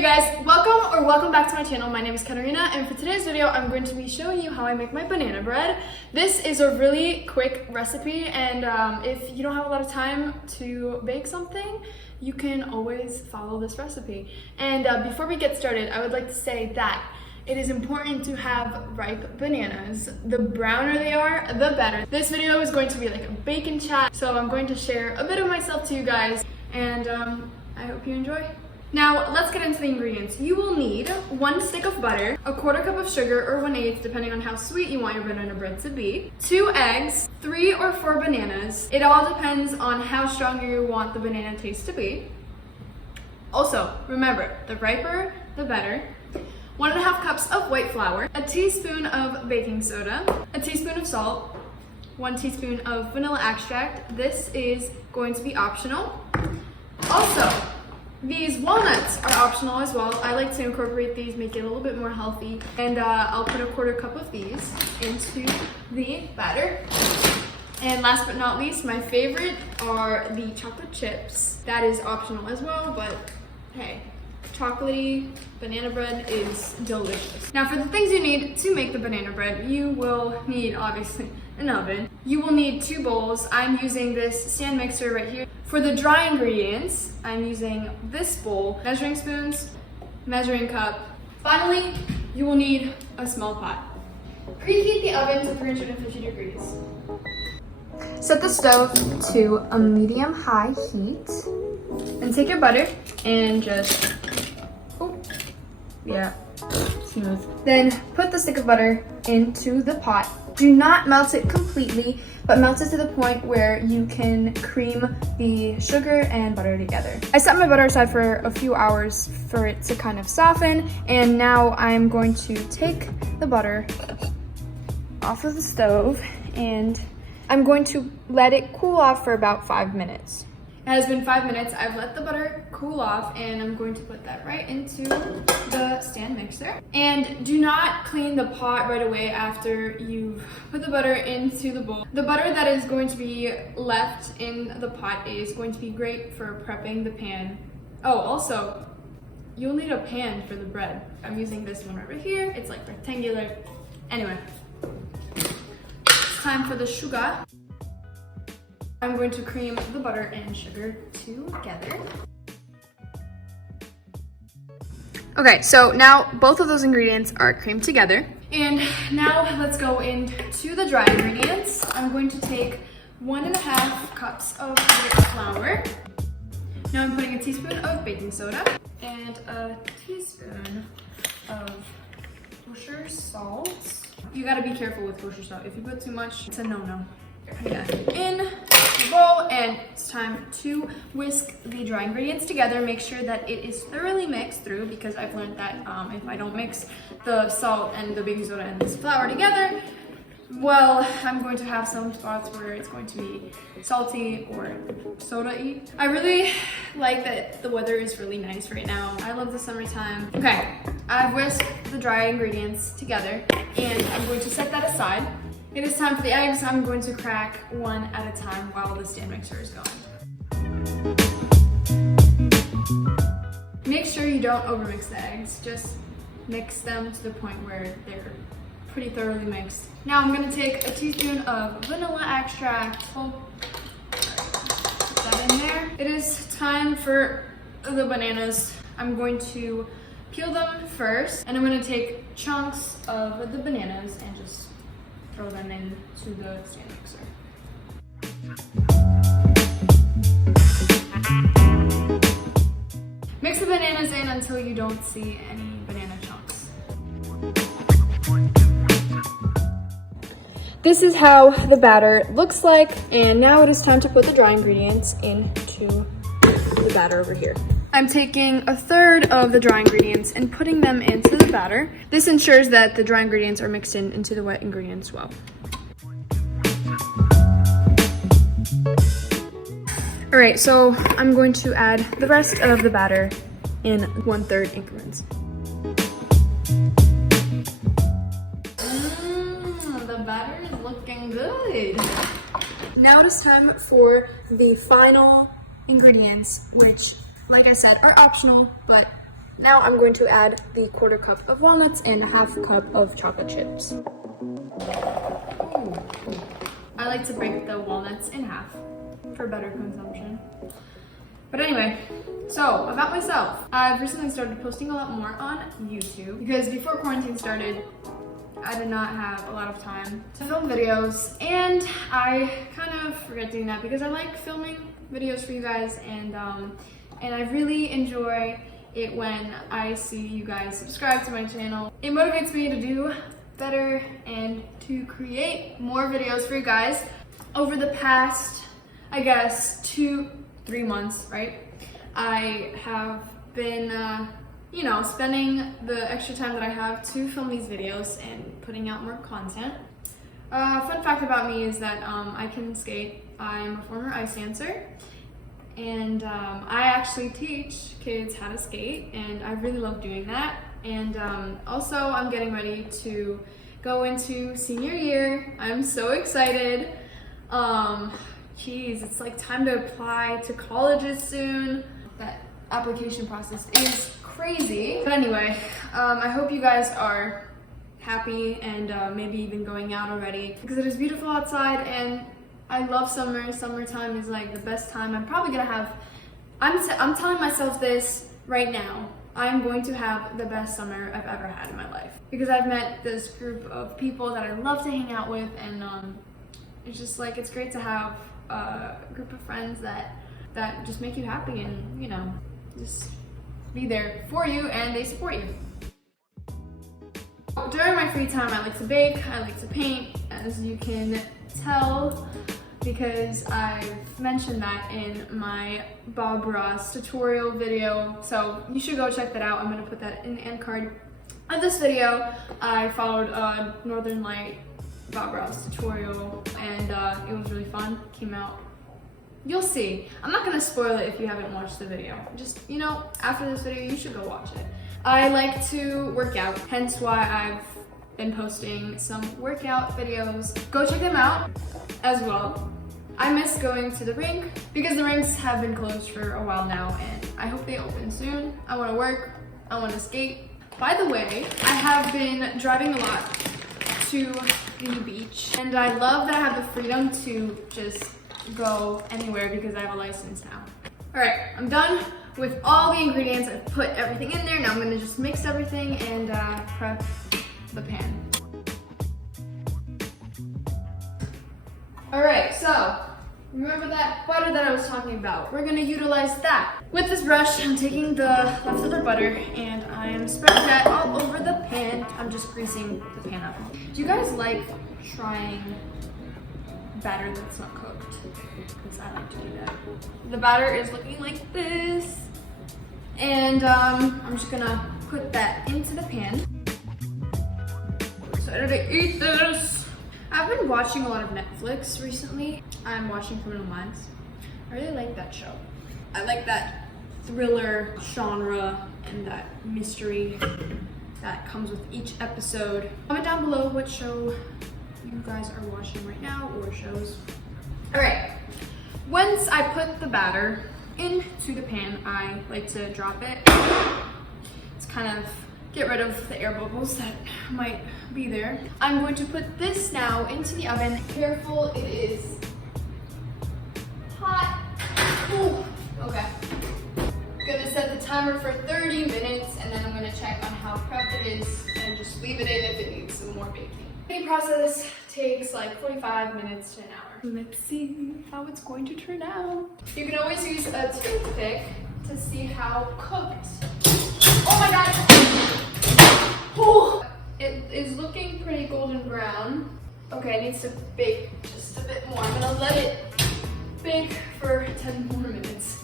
Hey guys, welcome back to my channel. My name is Katerina, and for today's video I'm going to be showing you how I make my banana bread. This is a really quick recipe, and if you don't have a lot of time to bake something, you can always follow this recipe. And before we get started, I would like to say that it is important to have ripe bananas. The browner they are, the better. This video is going to be like a bacon chat, so I'm going to share a bit of myself to you guys, and I hope you enjoy. Now, let's get into the ingredients. You will need 1 stick of butter, a 1/4 cup of sugar or 1/8, depending on how sweet you want your banana bread to be, 2 eggs, 3 or 4 bananas. It all depends on how strong you want the banana taste to be. Also, remember, the riper, the better. 1½ cups of white flour, a teaspoon of baking soda, a teaspoon of salt, 1 teaspoon of vanilla extract. This is going to be optional. Also, these walnuts are optional as well. I like to incorporate these, make it a little bit more healthy. And I'll put a 1/4 cup of these into the batter. And last but not least, my favorite are the chocolate chips. That is optional as well, but hey, chocolatey banana bread is delicious. Now for the things you need to make the banana bread, you will need obviously an oven. You will need 2 bowls. I'm using this stand mixer right here. For the dry ingredients, I'm using this bowl, measuring spoons, measuring cup. Finally, you will need a small pot. Preheat the oven to 350 degrees. Set the stove to a medium-high heat. And take your butter and just, smooth. Then put the stick of butter into the pot. Do not melt it completely, but melt it to the point where you can cream the sugar and butter together. I set my butter aside for a few hours for it to kind of soften, and now I'm going to take the butter off of the stove and I'm going to let it cool off for about 5 minutes. It has been 5 minutes. I've let the butter cool off, and I'm going to put that right into the stand mixer. And do not clean the pot right away after you put the butter into the bowl. The butter that is going to be left in the pot is going to be great for prepping the pan. Oh, also, you'll need a pan for the bread. I'm using this one over here. It's like rectangular. Anyway, it's time for the sugar. I'm going to cream the butter and sugar together. Okay, so now both of those ingredients are creamed together. And now let's go into the dry ingredients. I'm going to take 1½ cups of white flour. Now I'm putting a teaspoon of baking soda and a teaspoon of kosher salt. You gotta be careful with kosher salt. If you put too much, it's a no-no. In the bowl, and it's time to whisk the dry ingredients together. Make sure that it is thoroughly mixed through, because I've learned that if I don't mix the salt and the baking soda and this flour together, well, I'm going to have some spots where it's going to be salty or soda-y. I really like that the weather is really nice right now. I love the summertime. Okay, I've whisked the dry ingredients together, and I'm going to set that aside. It is time for the eggs. I'm going to crack one at a time while the stand mixer is going. Make sure you don't overmix the eggs. Just mix them to the point where they're pretty thoroughly mixed. Now I'm going to take a teaspoon of vanilla extract. Put that in there. It is time for the bananas. I'm going to peel them first, and I'm going to take chunks of the bananas and just throw them into the stand mixer. Mix the bananas in until you don't see any banana chunks. This is how the batter looks like, and now it is time to put the dry ingredients into the batter over here. I'm taking 1/3 of the dry ingredients and putting them into the batter. This ensures that the dry ingredients are mixed into the wet ingredients well. All right, so I'm going to add the rest of the batter in 1/3 increments. The batter is looking good. Now it is time for the final ingredients, which, like I said, are optional, but Now I'm going to add the 1/4 cup of walnuts and 1/2 cup of chocolate chips. I like to break the walnuts in half for better consumption. But anyway, so about myself. I've recently started posting a lot more on YouTube because before quarantine started, I did not have a lot of time to film videos, and I kind of forget doing that because I like filming videos for you guys, and I really enjoy it when I see you guys subscribe to my channel. It motivates me to do better and to create more videos for you guys. Over the past, I guess, 2-3 months, right? I have been, spending the extra time that I have to film these videos and putting out more content. Fun fact about me is that I can skate. I'm a former ice dancer, and I actually teach kids how to skate, and I really love doing that. And also, I'm getting ready to go into senior year. I'm so excited. Geez, it's like time to apply to colleges soon. That application process is crazy. But anyway, I hope you guys are happy and maybe even going out already because it is beautiful outside and I love summer. Summertime is like the best time. I'm probably gonna have, I'm telling myself this right now. I'm going to have the best summer I've ever had in my life because I've met this group of people that I love to hang out with, and it's just like, it's great to have a group of friends that just make you happy and, just be there for you and they support you. During my free time, I like to bake, I like to paint, as you can tell, because I've mentioned that in my Bob Ross tutorial video. So you should go check that out. I'm gonna put that in the end card of this video. I followed a Northern Light Bob Ross tutorial, and it was really fun. Came out, you'll see. I'm not gonna spoil it if you haven't watched the video. Just, after this video, you should go watch it. I like to work out, hence why I've been posting some workout videos. Go check them out as well. I miss going to the rink because the rinks have been closed for a while now, and I hope they open soon. I wanna work, I wanna skate. By the way, I have been driving a lot to the beach, and I love that I have the freedom to just go anywhere because I have a license now. All right, I'm done with all the ingredients. I've put everything in there. Now I'm gonna just mix everything and prep the pan. All right, so remember that butter that I was talking about? We're gonna utilize that. With this brush, I'm taking the leftover butter and I am spreading that all over the pan. I'm just greasing the pan up. Do you guys like trying batter that's not cooked? Because I like to do that. The batter is looking like this. And I'm just gonna put that into the pan. Excited to eat this. I've been watching a lot of Netflix recently. I'm watching Criminal Minds. I really like that show. I like that thriller genre and that mystery that comes with each episode. Comment down below what show you guys are watching right now or shows. All right, once I put the batter into the pan, I like to drop it. It's kind of get rid of the air bubbles that might be there. I'm going to put this now into the oven. Careful, it is hot. Ooh, okay. Gonna set the timer for 30 minutes and then I'm gonna check on how prepped it is and just leave it in if it needs some more baking. The process takes like 45 minutes to an hour. Let's see how it's going to turn out. You can always use a toothpick to see how cooked. Oh my god! Ooh. It is looking pretty golden brown. Okay, it needs to bake just a bit more. I'm gonna let it bake for 10 more minutes.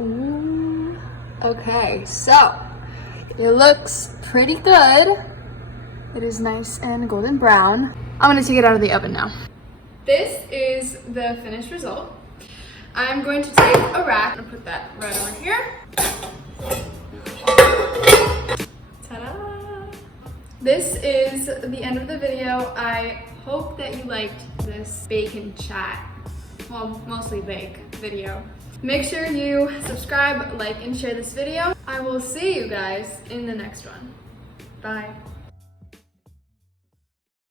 Ooh. Okay, so it looks pretty good. It is nice and golden brown. I'm gonna take it out of the oven now. This is the finished result. I'm going to take a rack and put that right over here. Ta-da! This is the end of the video. I hope that you liked this bake and chat, well, mostly bake video. Make sure you subscribe, like, and share this video. I will see you guys in the next one. Bye.